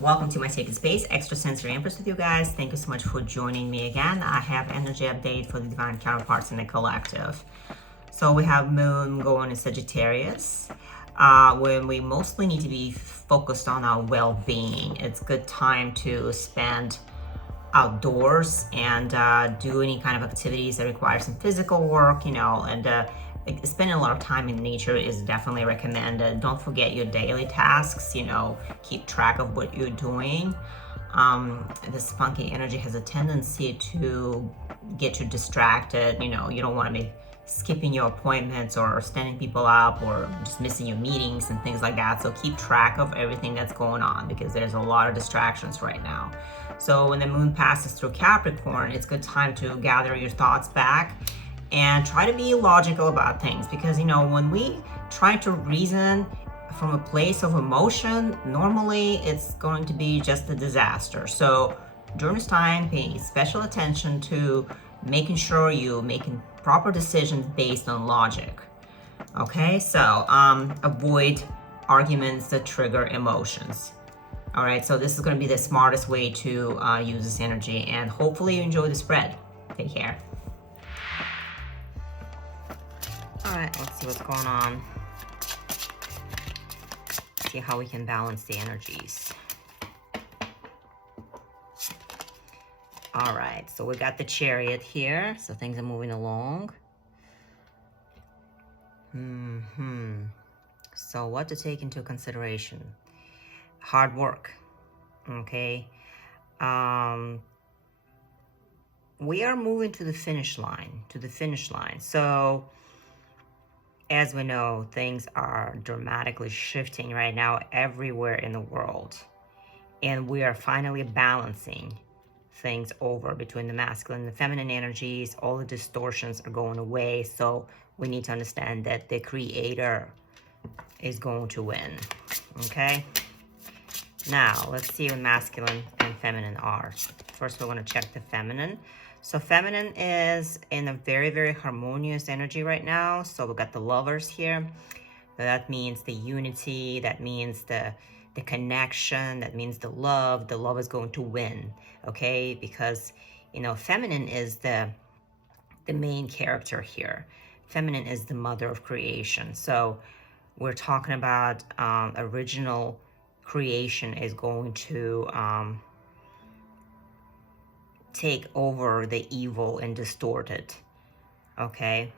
Welcome to my sacred space, Extrasensory Empress with you guys. Thank you so much for joining me again. I have energy update for the divine counterparts in the collective. So we have moon going in Sagittarius, when we mostly need to be focused on our well-being. It's a good time to spend outdoors and do any kind of activities that require some physical work, and spending a lot of time in nature is definitely recommended. Don't forget your daily tasks, keep track of what you're doing. This funky energy has a tendency to get you distracted. You don't want to be skipping your appointments or standing people up or just missing your meetings and things like that. So keep track of everything that's going on because there's a lot of distractions right now. So when the moon passes through Capricorn, it's a good time to gather your thoughts back and try to be logical about things, because when we try to reason from a place of emotion, normally it's going to be just a disaster. So during this time, pay special attention to making sure you're making proper decisions based on logic. Okay, so avoid arguments that trigger emotions. All right, so this is going to be the smartest way to use this energy, and hopefully you enjoy the spread. Take care. All right, let's see what's going on. See how we can balance the energies. All right, so we got the Chariot here, so things are moving along. So what to take into consideration? Hard work, okay? We are moving to the finish line, So as we know, things are dramatically shifting right now everywhere in the world. And we are finally balancing things over between the masculine and the feminine energies. All the distortions are going away. So we need to understand that the creator is going to win, okay? Now, let's see what masculine and feminine are. First, we're going to check the feminine. So feminine is in a very, very harmonious energy right now. So we've got the Lovers here. So that means the unity, that means the connection, that means the love. The love is going to win, okay? Because, feminine is the main character here. Feminine is the mother of creation. So we're talking about original creation is going to take over the evil and distort it, okay?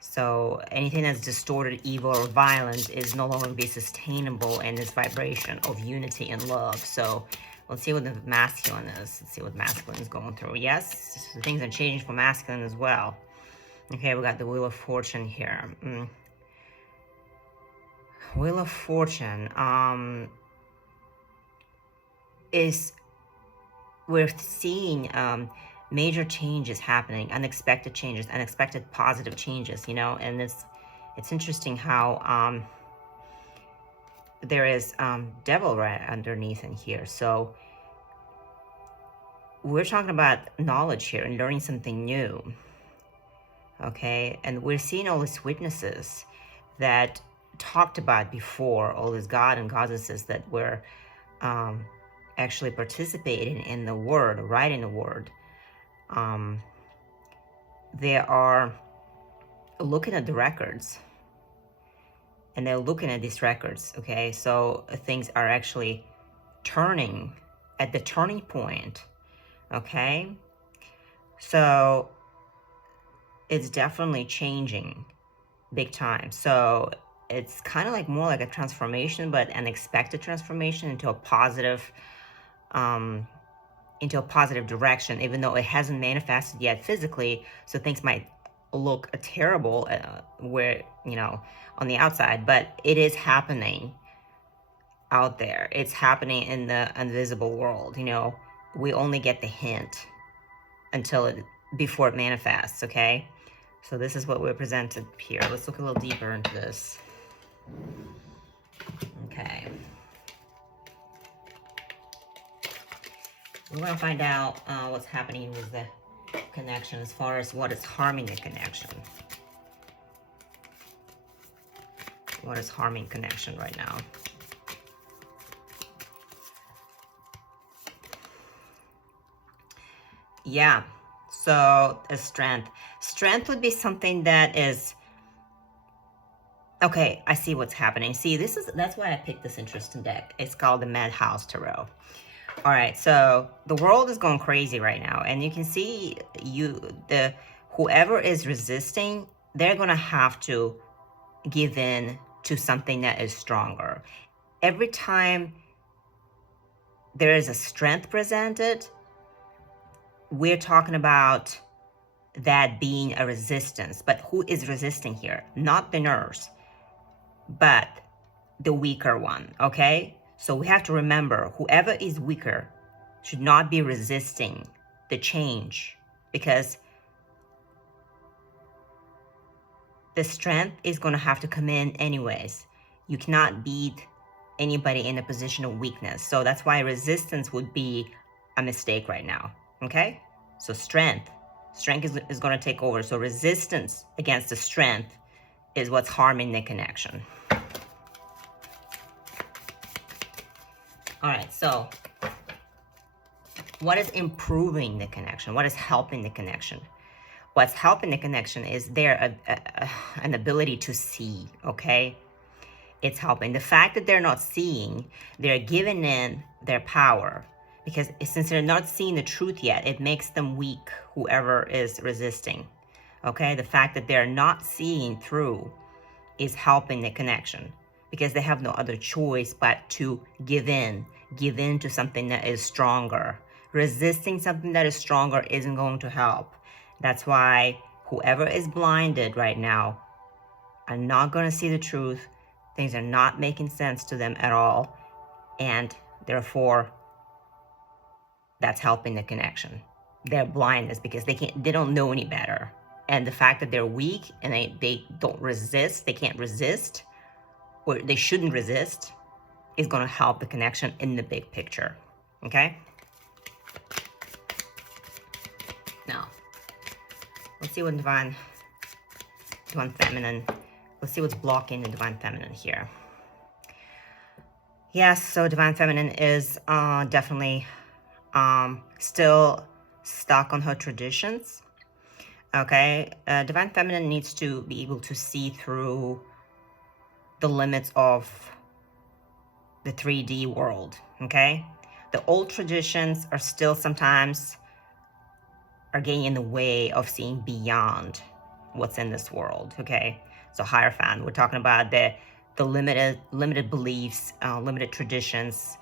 So anything that's distorted, evil, or violent is no longer be sustainable in this vibration of unity and love. So let's see what the masculine is. Let's see what masculine is going through. Yes, things are changing for masculine as well. Okay, we got the Wheel of Fortune here. Wheel of Fortune we're seeing major changes happening, unexpected changes, unexpected positive changes, and it's interesting how there is devil right underneath in here. So we're talking about knowledge here and learning something new, okay? And we're seeing all these witnesses that talked about before, all these god and goddesses that were actually participating in the word, writing the word. They are looking at the records, and they're looking at these records, okay? So things are actually turning at the turning point, okay? So it's definitely changing big time. So it's kind of like more like a transformation, but an expected transformation into a positive direction, even though it hasn't manifested yet physically. So things might look terrible where, on the outside, but it is happening out there. It's happening in the invisible world. We only get the hint before it manifests, okay? So this is what we're presented here. Let's look a little deeper into this. Okay. We're going to find out what's happening with the connection as far as what is harming the connection. What is harming connection right now? Yeah. So a strength. Strength would be something that is, okay, I see what's happening. See, that's why I picked this interesting deck. It's called the Madhouse Tarot. All right, so the world is going crazy right now, and you can see whoever is resisting, they're gonna have to give in to something that is stronger. Every time there is a strength presented, we're talking about that being a resistance. But who is resisting here? Not the nurse, but the weaker one, okay? So we have to remember, whoever is weaker should not be resisting the change, because the strength is going to have to come in anyways. You cannot beat anybody in a position of weakness. So that's why resistance would be a mistake right now, okay? So strength is going to take over. So resistance against the strength is what's harming the connection. All right, so what is improving the connection? What is helping the connection? What's helping the connection is an ability to see, okay? It's helping. The fact that they're not seeing, they're giving in their power, because since they're not seeing the truth yet, it makes them weak, whoever is resisting, okay? The fact that they're not seeing through is helping the connection, because they have no other choice but to give in to something that is stronger. Resisting something that is stronger isn't going to help. That's why whoever is blinded right now are not going to see the truth. Things are not making sense to them at all, and therefore that's helping the connection. Their blindness, because they don't know any better. And the fact that they're weak and they don't resist, they can't resist, or they shouldn't resist, is going to help the connection in the big picture, okay? Now, let's see what Divine Feminine, let's see what's blocking the Divine Feminine here. Yes, so Divine Feminine is definitely still stuck on her traditions, okay? Divine Feminine needs to be able to see through the limits of the 3D world, okay? The old traditions are still sometimes are getting in the way of seeing beyond what's in this world, okay? So Hierophant, we're talking about the limited beliefs, limited traditions,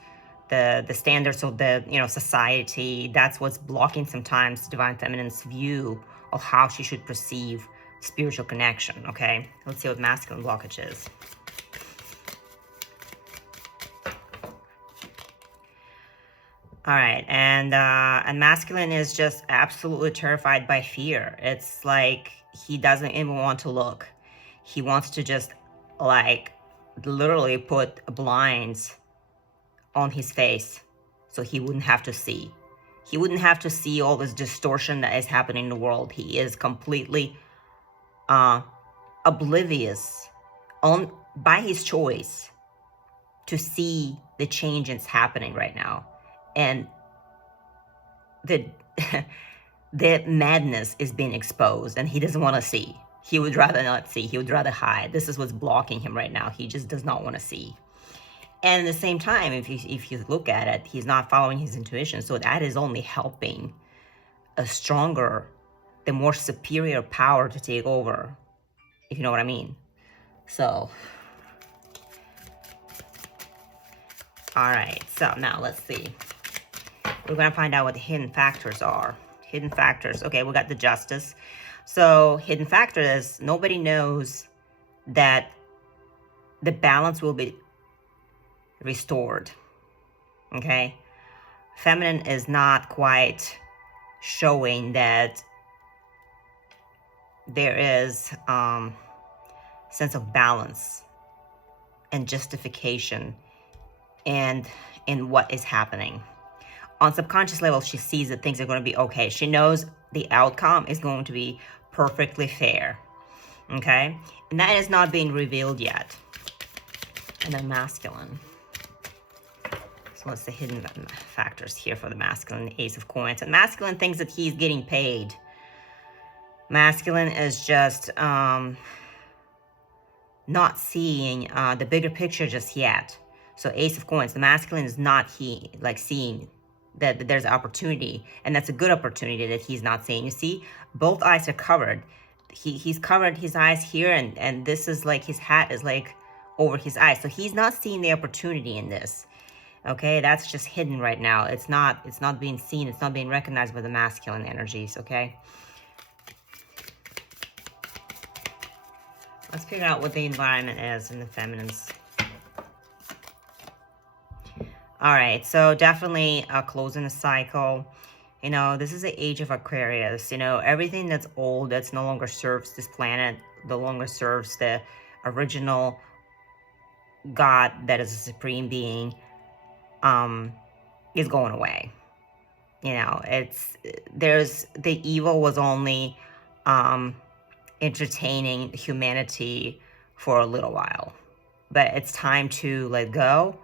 the standards of the society. That's what's blocking sometimes Divine Feminine's view of how she should perceive spiritual connection, okay? Let's see what masculine blockage is. All right, and masculine is just absolutely terrified by fear. It's like he doesn't even want to look. He wants to just like literally put blinds on his face so he wouldn't have to see. He wouldn't have to see all this distortion that is happening in the world. He is completely oblivious by his choice to see the changes happening right now. And the madness is being exposed, and he doesn't want to see. He would rather not see. He would rather hide. This is what's blocking him right now. He just does not want to see. And at the same time, if you look at it, he's not following his intuition. So that is only helping a stronger, the more superior power to take over, if you know what I mean. So, all right. So now let's see. We're going to find out what the hidden factors are. Hidden factors. Okay, we got the Justice. So hidden factor is nobody knows that the balance will be restored. Okay? Feminine is not quite showing that there is sense of balance and justification and in what is happening. On subconscious level, she sees that things are going to be okay. She knows the outcome is going to be perfectly fair. Okay? And that is not being revealed yet. And then masculine. So what's the hidden factors here for the masculine? Ace of Coins. And masculine thinks that he's getting paid. Masculine is just not seeing the bigger picture just yet. So Ace of Coins, the masculine is not seeing that there's an opportunity, and that's a good opportunity that he's not seeing. You see, both eyes are covered. He's covered his eyes here, and this is like his hat is like over his eyes. So he's not seeing the opportunity in this. Okay, that's just hidden right now. It's not being seen, it's not being recognized by the masculine energies, okay? Let's figure out what the environment is in the feminines. All right, so definitely closing a cycle. You know, this is the age of Aquarius. You know, everything that's old, that's no longer serves this planet, no longer serves the original God that is a supreme being, is going away. You know, the evil was only entertaining humanity for a little while, but it's time to let go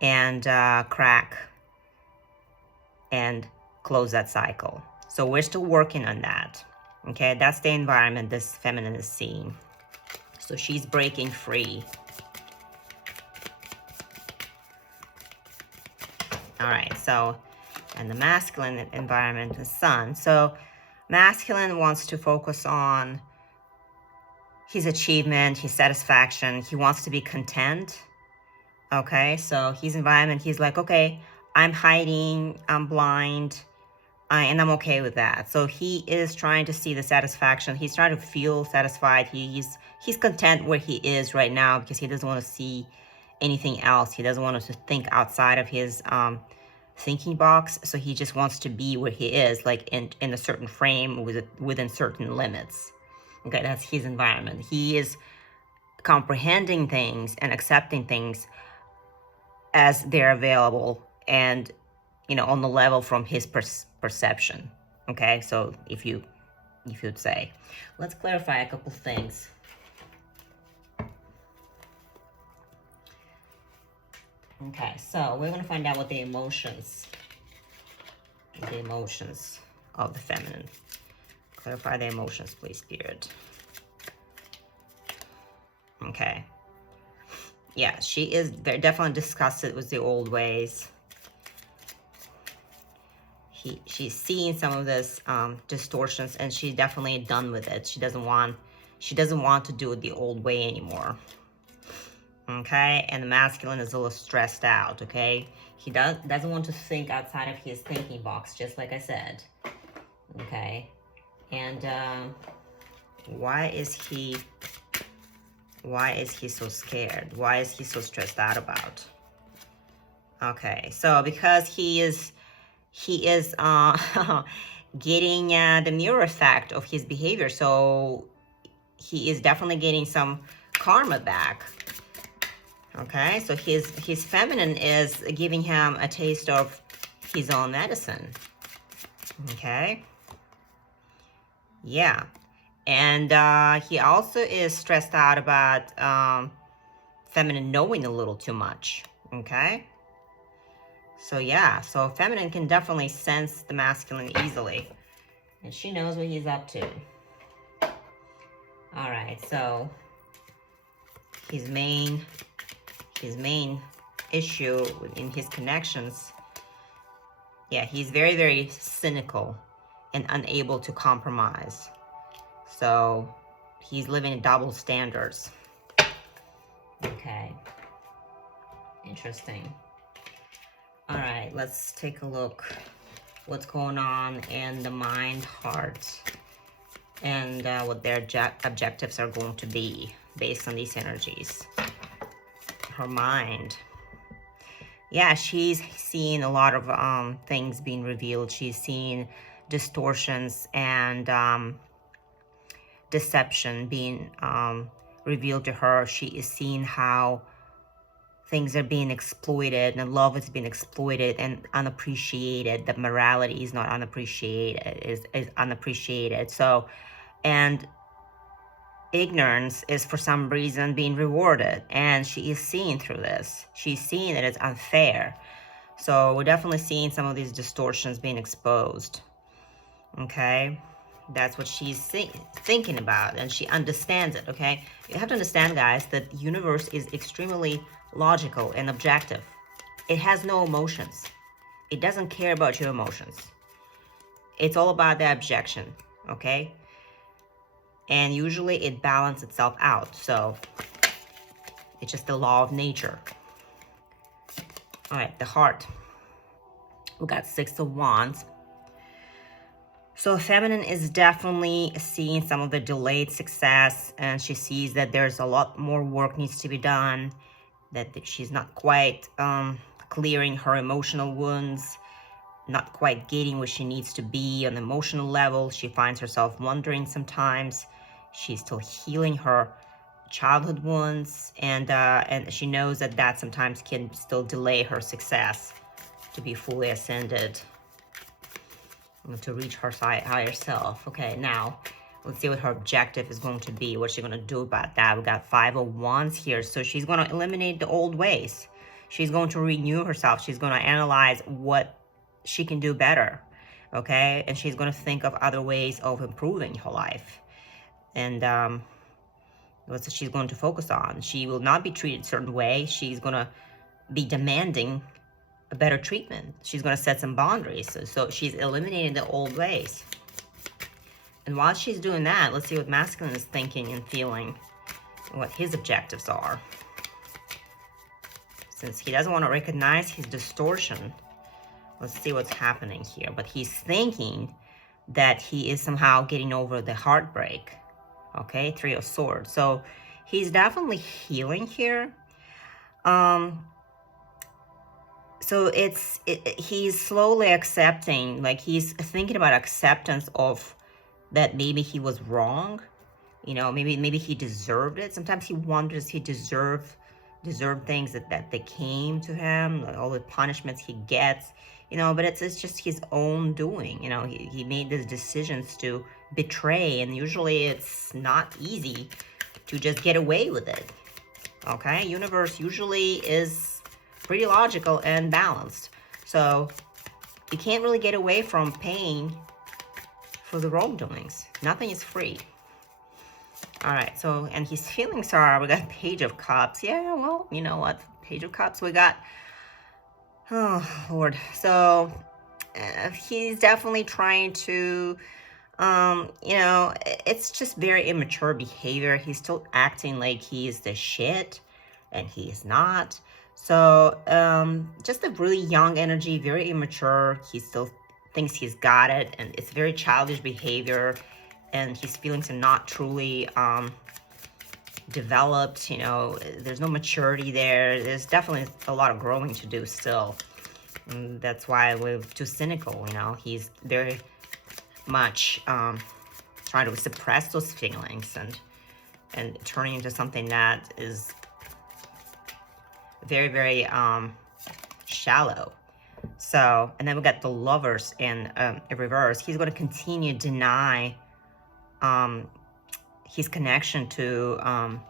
and crack and close that cycle. So we're still working on that. Okay, that's the environment this feminine is seeing. So she's breaking free. All right, so, and the masculine environment is Sun. So masculine wants to focus on his achievement, his satisfaction. He wants to be content. Okay, so his environment, he's like, okay, I'm hiding, I'm blind, and I'm okay with that. So he is trying to see the satisfaction. He's trying to feel satisfied. He's content where he is right now because he doesn't want to see anything else. He doesn't want to think outside of his thinking box. So he just wants to be where he is, like in a certain frame within certain limits. Okay, that's his environment. He is comprehending things and accepting things as they're available and, you know, on the level from his perception. Okay, so if you'd say. Let's clarify a couple things. Okay, so we're gonna find out what the emotions of the feminine. Clarify the emotions, please, Spirit. Okay. Yeah, she is very definitely disgusted with the old ways. She's seeing some of this distortions, and she's definitely done with it. She doesn't want to do it the old way anymore. Okay, and the masculine is a little stressed out. Okay, he doesn't want to think outside of his thinking box, just like I said. Okay, and why is he so scared? Why is he so stressed out about? Okay, so because he is getting the mirror effect of his behavior, so he is definitely getting some karma back. Okay, so his feminine is giving him a taste of his own medicine. Okay, yeah. And he also is stressed out about feminine knowing a little too much, okay? So yeah, so feminine can definitely sense the masculine easily. And she knows what he's up to. All right, so his main issue in his connections, yeah, he's very, very cynical and unable to compromise. So he's living in double standards. Okay. Interesting. All right, let's take a look what's going on in the mind, heart, and what their objectives are going to be based on these energies. Her mind. Yeah, she's seeing a lot of things being revealed. She's seeing distortions and deception being revealed to her. She is seeing how things are being exploited and love is being exploited and unappreciated. The morality is not unappreciated, is unappreciated. So, and ignorance is for some reason being rewarded, and she is seeing through this. She's seeing that it's unfair. So we're definitely seeing some of these distortions being exposed. Okay, that's what she's thinking about, and she understands it. Okay, you have to understand, guys, that the universe is extremely logical and objective. It has no emotions. It doesn't care about your emotions. It's all about the objection. Okay, and usually it balances itself out. So it's just the law of nature. All right, the heart. We got 6 of Wands. So feminine is definitely seeing some of the delayed success, and she sees that there's a lot more work needs to be done, that she's not quite clearing her emotional wounds, not quite getting where she needs to be on the emotional level. She finds herself wondering sometimes. She's still healing her childhood wounds, and she knows that that sometimes can still delay her success to be fully ascended, to reach her higher self. Okay, now let's see what her objective is going to be. What's she going to do about that? We got 5 of Wands here. So she's going to eliminate the old ways. She's going to renew herself. She's going to analyze what she can do better. Okay, and she's going to think of other ways of improving her life. And what she's going to focus on. She will not be treated a certain way. She's going to be demanding a better treatment. She's going to set some boundaries. So she's eliminating the old ways. And while she's doing that, let's see what masculine is thinking and feeling, and what his objectives are. Since he doesn't want to recognize his distortion, let's see what's happening here. But he's thinking that he is somehow getting over the heartbreak. Okay, 3 of Swords. So he's definitely healing here. So he's slowly accepting, like he's thinking about acceptance of that maybe he was wrong. You know, maybe he deserved it. Sometimes he wonders he deserved things that they came to him, like all the punishments he gets, you know, but it's just his own doing. You know, he made these decisions to betray, and usually it's not easy to just get away with it. Okay, universe usually is pretty logical and balanced. So you can't really get away from paying for the wrongdoings. Nothing is free. All right, so, and his feelings are, we got Page of Cups. Yeah, well, you know what? Page of Cups, we got, oh, Lord. So he's definitely trying to, you know, it's just very immature behavior. He's still acting like he is the shit, and he is not. So just a really young energy, very immature. He still thinks he's got it, and it's very childish behavior, and his feelings are not truly developed. You know, there's no maturity there. There's definitely a lot of growing to do still. And that's why we're too cynical. You know, he's very much trying to suppress those feelings and turning into something that is very, very shallow. So, and then we got the Lovers in reverse. He's going to continue to deny his connection to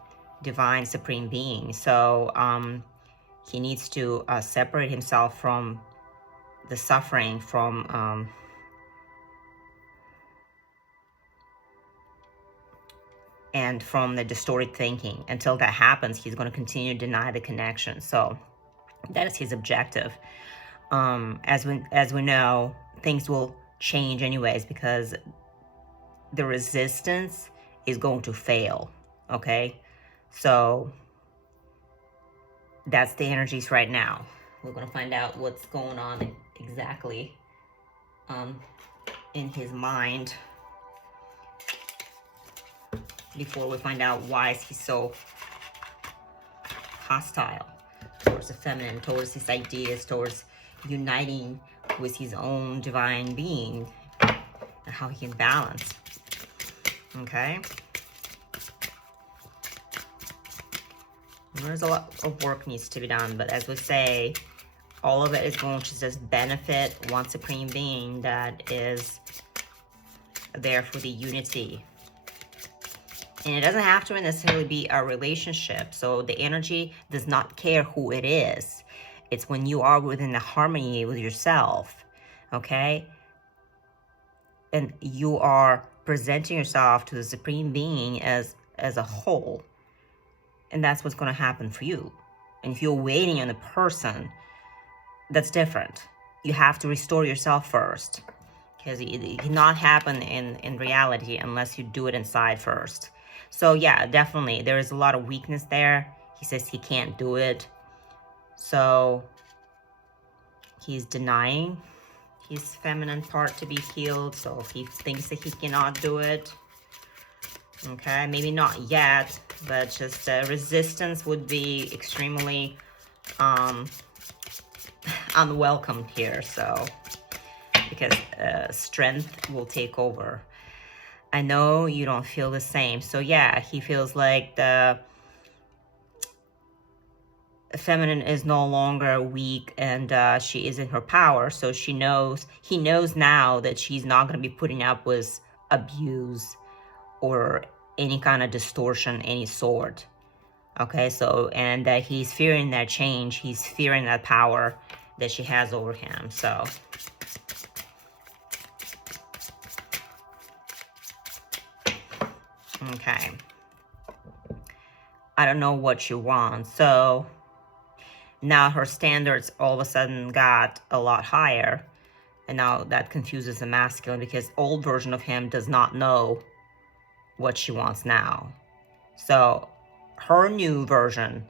divine supreme being. So he needs to separate himself from the suffering, from and from the distorted thinking. Until that happens, he's going to continue to deny the connection. So that is his objective. As we know, things will change anyways, because the resistance is going to fail. Okay, so that's the energies right now. We're going to find out what's going on exactly in his mind before we find out why he's so hostile towards the feminine, towards his ideas, towards uniting with his own divine being, and how he can balance. Okay, there's a lot of work needs to be done, but as we say, all of it is going to just benefit one supreme being that is there for the unity. And it doesn't have to necessarily be a relationship. So the energy does not care who it is. It's when you are within the harmony with yourself, okay? And you are presenting yourself to the Supreme Being as a whole. And that's what's going to happen for you. And if you're waiting on a person, that's different. You have to restore yourself first, because it cannot happen in reality unless you do it inside first. So yeah, definitely there is a lot of weakness there. He says he can't do it, so he's denying his feminine part to be healed. So he thinks that he cannot do it. Okay, maybe not yet, but just resistance would be extremely unwelcome here. So because strength will take over. I know you don't feel the same. So yeah, he feels like the feminine is no longer weak, and she is in her power. So he knows now that she's not going to be putting up with abuse or any kind of distortion, any sort. Okay, so, and he's fearing that change. He's fearing that power that she has over him. So okay, I don't know what you want. So now her standards all of a sudden got a lot higher, and now that confuses the masculine, because old version of him does not know what she wants now. So her new version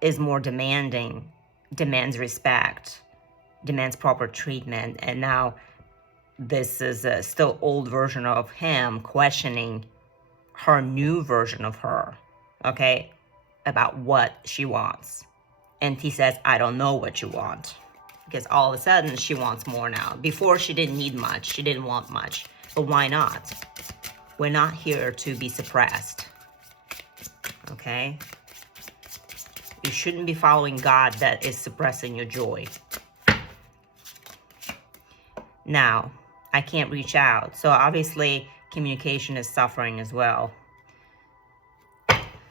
is more demanding, demands respect, demands proper treatment, and now this is a still old version of him questioning her new version of her, okay, about what she wants. And he says, I don't know what you want, because all of a sudden she wants more now. Before she didn't need much, she didn't want much, but why not? We're not here to be suppressed, okay? You shouldn't be following God that is suppressing your joy. Now, I can't reach out. So obviously, communication is suffering as well.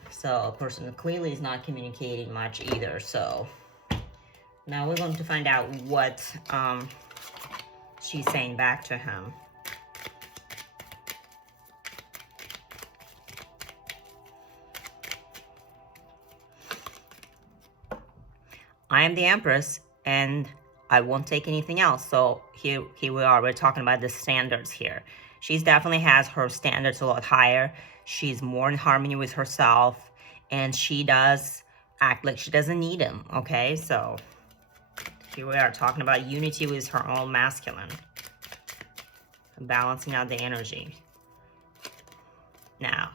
So a person clearly is not communicating much either. So now we're going to find out what she's saying back to him. I am the Empress, and I won't take anything else. So here we are. We're talking about the standards here. She definitely has her standards a lot higher. She's more in harmony with herself, and she does act like she doesn't need him, okay? So here we are talking about unity with her own masculine, balancing out the energy. Now,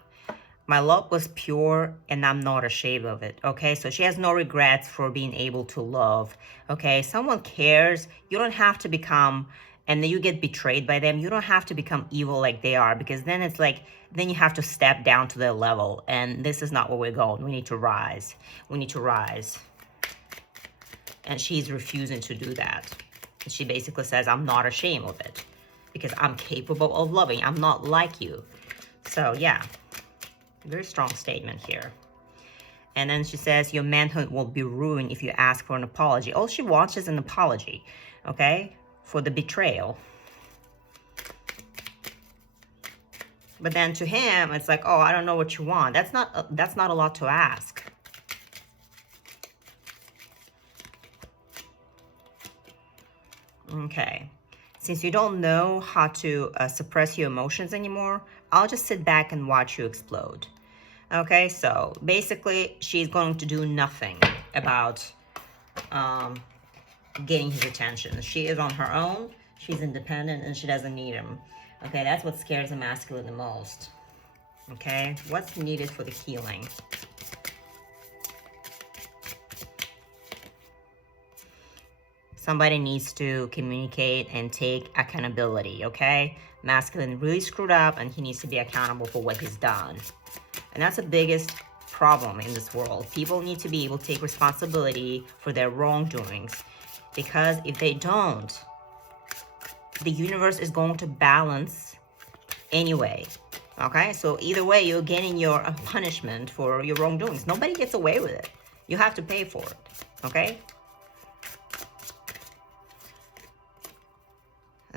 my love was pure, and I'm not ashamed of it, okay? So she has no regrets for being able to love, okay? Someone cares. You don't have to become, and then you get betrayed by them. You don't have to become evil like they are, because then it's like, then you have to step down to their level, and this is not where we're going. We need to rise. We need to rise. And she's refusing to do that. She basically says, I'm not ashamed of it, because I'm capable of loving. I'm not like you. So, yeah. Very strong statement here. And then she says, your manhood will be ruined if you ask for an apology. All she wants is an apology, okay, for the betrayal. But then to him, it's like, oh, I don't know what you want. That's not a lot to ask. Okay. Since you don't know how to suppress your emotions anymore, I'll just sit back and watch you explode. Okay, so basically, she's going to do nothing about getting his attention. She is on her own, she's independent, and she doesn't need him. Okay, that's what scares the masculine the most. Okay, what's needed for the healing? Somebody needs to communicate and take accountability, okay? Masculine really screwed up, and he needs to be accountable for what he's done. And that's the biggest problem in this world. People need to be able to take responsibility for their wrongdoings, because if they don't, the universe is going to balance anyway. Okay, so either way, you're getting your punishment for your wrongdoings. Nobody gets away with it. You have to pay for it. Okay,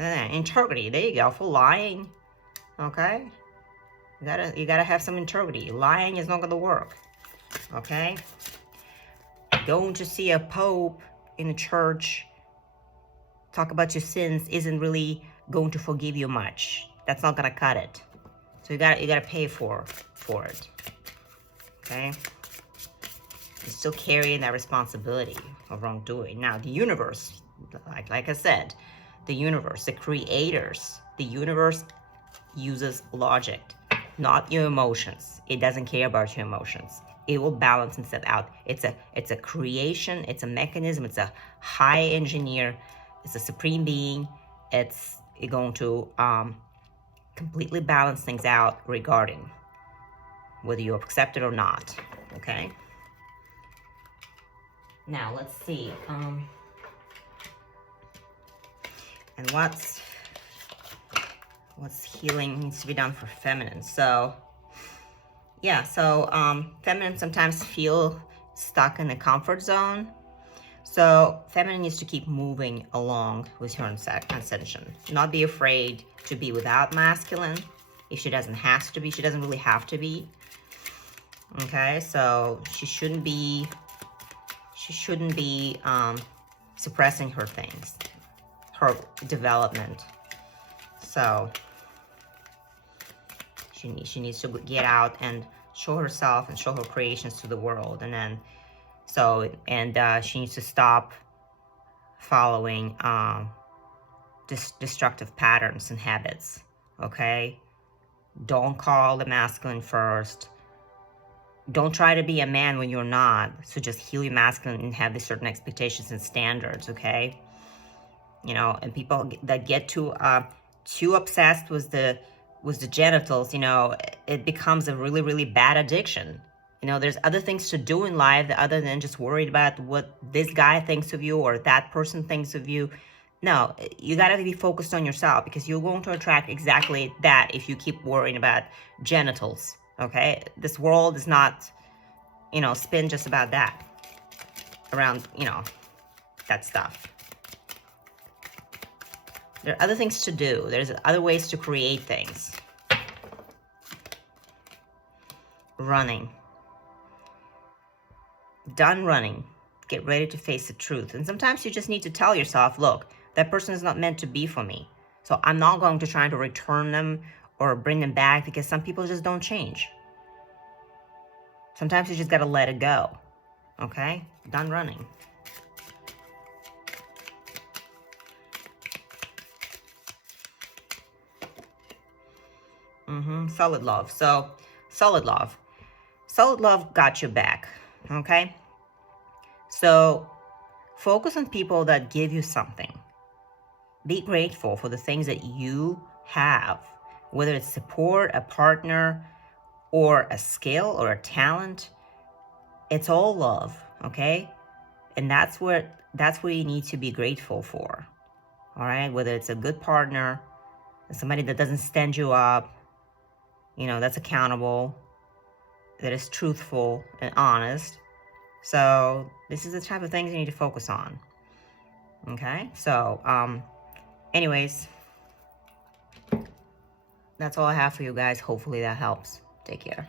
And then integrity, there you go, for lying. Okay? You gotta have some integrity. Lying is not gonna work. Okay? Going to see a pope in a church, talk about your sins, isn't really going to forgive you much. That's not gonna cut it. So you gotta pay for it. Okay? You're still carrying that responsibility of wrongdoing. Now the universe, like I said, the universe, the creators, the universe uses logic, not your emotions. It doesn't care about your emotions. It will balance and set out. It's a creation, it's a mechanism, it's a high engineer, it's a supreme being. It's going to completely balance things out regarding whether you accept it or not. Okay? Now let's see. And what's healing needs to be done for feminine. So yeah, so feminine sometimes feel stuck in the comfort zone. So feminine needs to keep moving along with her ascension. Not be afraid to be without masculine. If she doesn't have to be, she doesn't really have to be. Okay, so she shouldn't be suppressing her things, her development. So she needs to get out and show herself and show her creations to the world. And then she needs to stop following destructive patterns and habits. Okay, don't call the masculine first. Don't try to be a man when you're not. So just heal your masculine and have these certain expectations and standards. Okay, you know, and people that get too obsessed with the genitals, you know, it becomes a really, really bad addiction. You know, there's other things to do in life other than just worried about what this guy thinks of you or that person thinks of you. No, you got to be focused on yourself, because you're going to attract exactly that if you keep worrying about genitals. Okay, this world is not, you know, spin just about that, around, you know, that stuff. There are other things to do. There's other ways to create things. Running. Done running. Get ready to face the truth. And sometimes you just need to tell yourself, look, that person is not meant to be for me. So I'm not going to try to return them or bring them back, because some people just don't change. Sometimes you just got to let it go. Okay? Done running. Solid love. So, solid love. Solid love got your back. Okay? So, focus on people that give you something. Be grateful for the things that you have, whether it's support, a partner, or a skill or a talent. It's all love, okay? And that's what you need to be grateful for. All right? Whether it's a good partner, somebody that doesn't stand you up, you know, that's accountable, that is truthful and honest. So this is the type of things you need to focus on. Okay? So, anyways, that's all I have for you guys. Hopefully that helps. Take care.